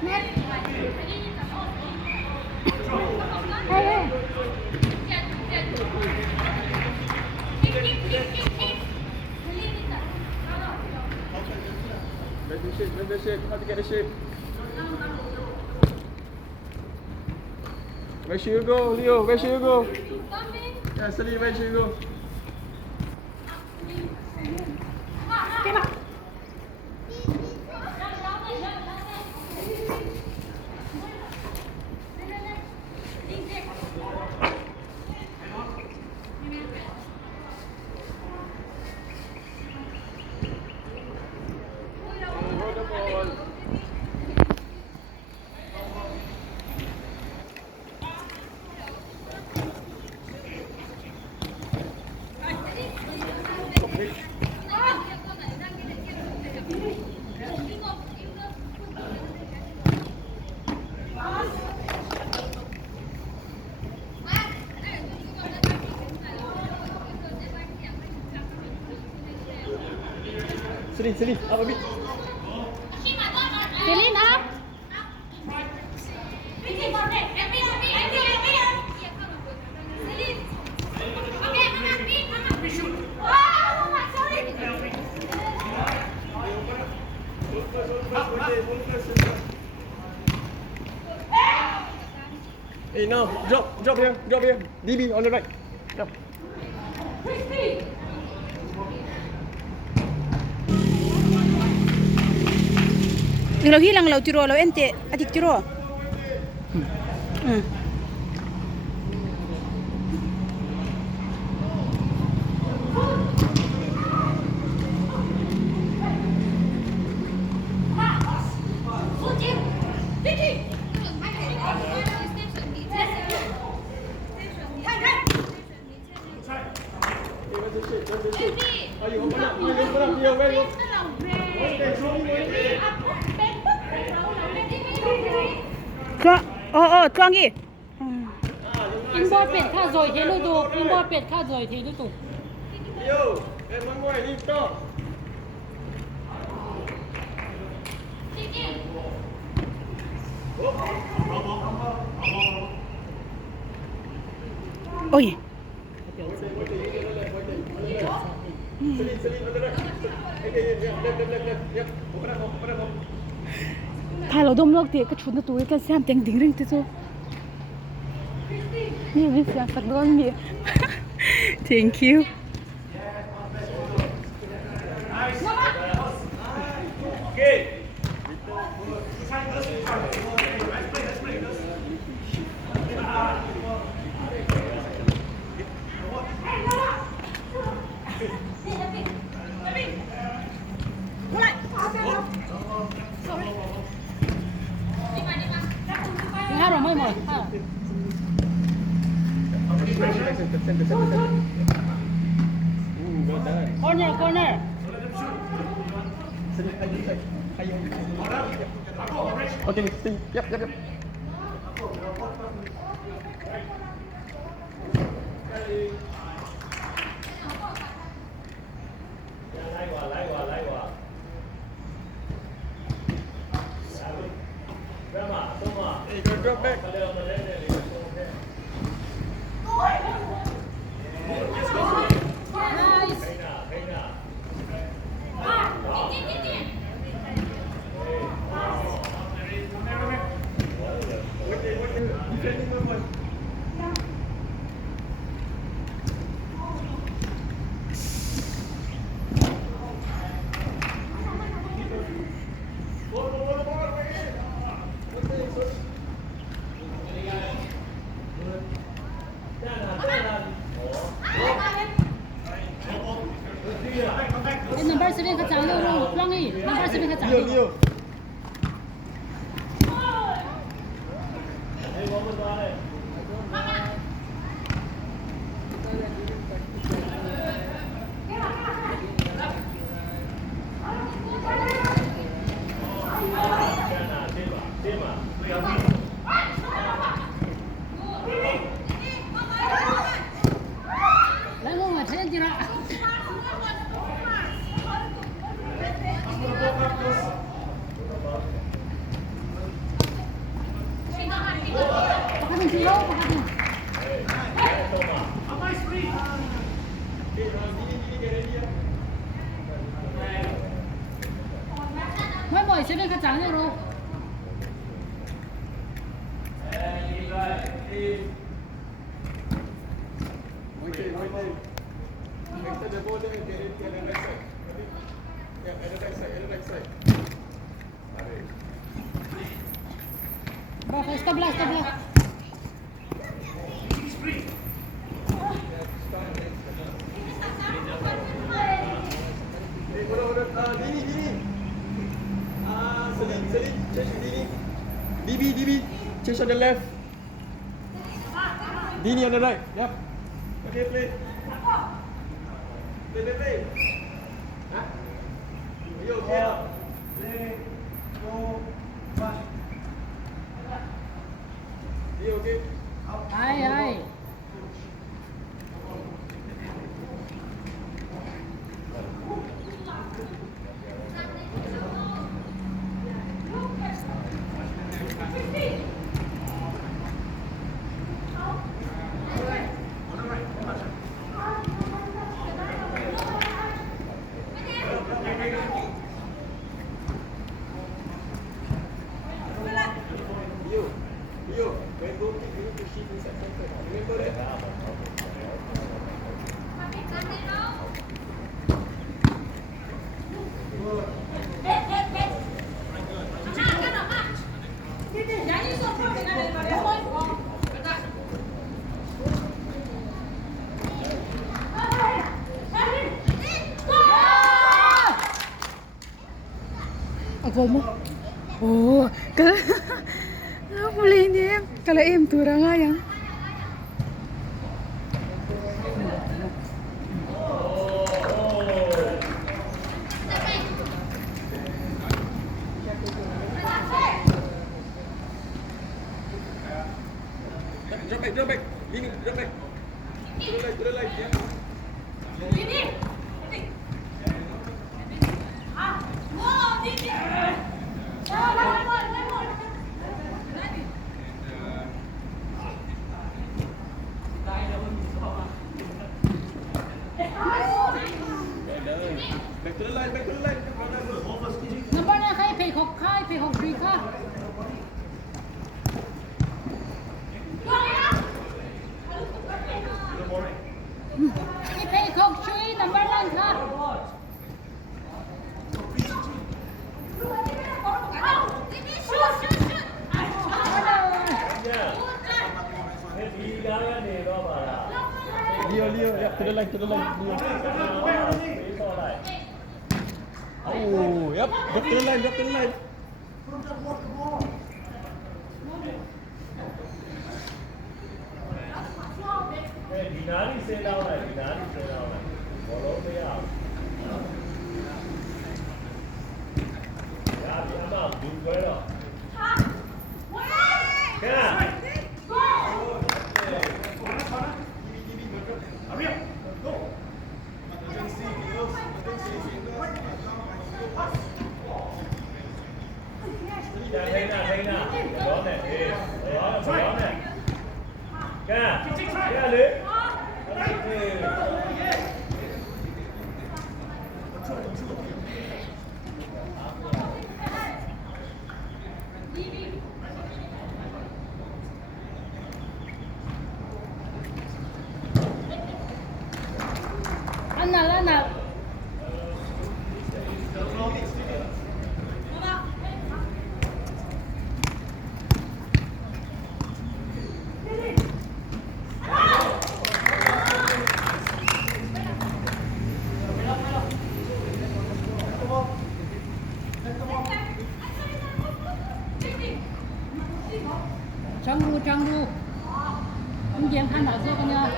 Hey, Where's the shape? How to get the shape? Where should you go, Leo? Where should you go? Yeah, Celine, where should you go? cái mặt. Hold the ball. Celine, up a bit. Celine up. Hey, now, drop here. DB on the right. Jump. Lo hilang lo tiro lo ente adik tiro. Where's the shape? Are you open up? Leo, where you? Con gì? In ballเป็ดข้าrồi thế lưu tục, in ballเป็ดข้าrồi thế lưu tục. Leo, there's one more. Leave stop. Ôi. Celine, on the right. Yep. Open up. Thay lo dom lok ti ka chun na tu ka sam teng ding ring ti chu. Ni mi sia sak don mi. Thank you. Okay. Hai rồi mới mời. Corner, corner. Okay, see. Yep. Hey, go drop back. Cái number 11 khá trắng đâu, Long ơi, number 11 khá trắng đâu. Leo. Lấy luôn là thế gì đó. rồi sẽ bên khán giả nhiều rồi Enter the border and get it at the right side. Yeah, at the right side, at the right side. Bapak sebelah sebelah Dini, Dini. Selim, change to Dini. DB, change on the left. Dini on the right. Yep. Okay, play. Play. Huh? Are you okay? Play. Go. One. Are you okay? hai Yo, when go kick, you need to shift inside center. Remember that? Ako mo. Oh, muli ni em. Kalau em turang ayang. Drop back. Dini, drop back. To the right, yeah. Back to the line. number นะใครเพจของฟรีค่ะที่เพจของฟรี number 1ค่ะLeo, yeah, to the line, Leo. Oh, yep, drop to the line. Dinari say down like follow me out. Yeah, come on, do well. Yeah. Thấy nè. Đó này. Đó này. Kìa, Lý. Anal trang ru không kiếm khăn ở dưới con nha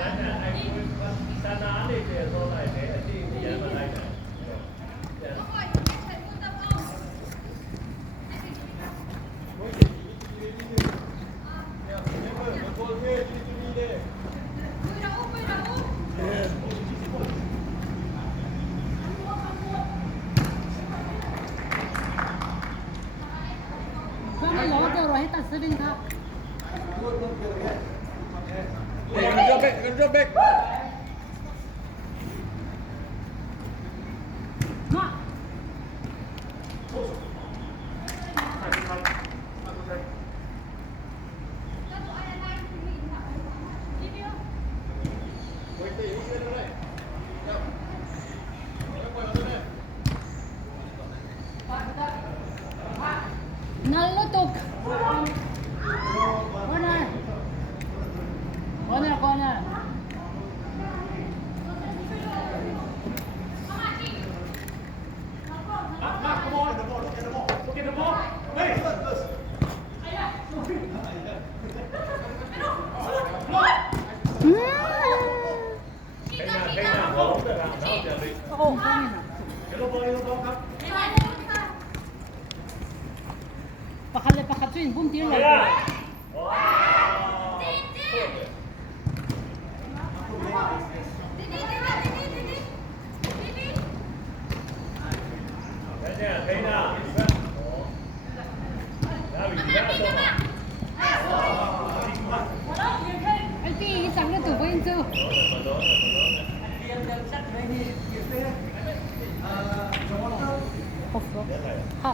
con nó ló đều rồi hết tật sư đinh thao Drop back. Nalotok. Corner. Corner, corner. Kenya bóng được làm đâu giờ đi. Pakale pakatsuin, boom tir Kenya. lang. Kenya, Kenya. Ra bị ra rồi. Anh Pi isang na to, boyin to. 없어. Đấy này. 하.